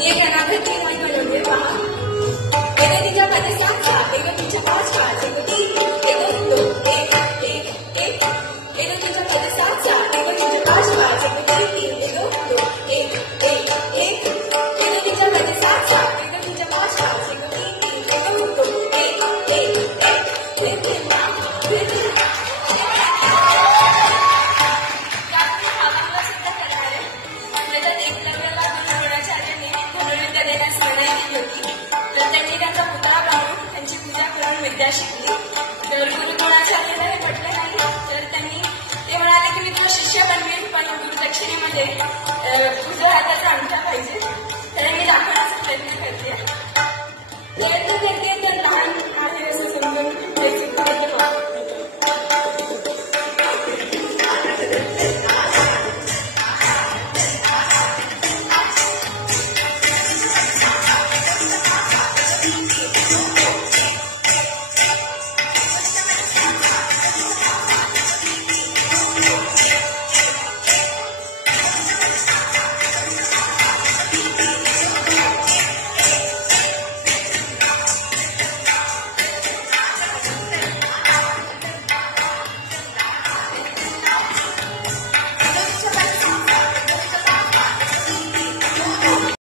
मी एक अनाथाची गाणी बनवते पहा. एक तिच्या मध्ये 7 7 एक तिच्या 5 5 एक 3 एक 2 एक 1 1 एक तिच्या मध्ये 7 7 एक तिच्या 5 5 एक 3 3 एक 2 1 1 1 एक तिच्या मध्ये 7 7 एक तिच्या 5 5 एक 3 3 एक 2 1 1 1 विद्या शिकली. तर गुरु द्रोणाचार्याला हे पटलं नाही. तर त्यांनी ते म्हणाले की मी तुला शिष्य बनवेन पण गुरुदक्षिणेमध्ये तुझ्या हाताचा अंगठा पाहिजे.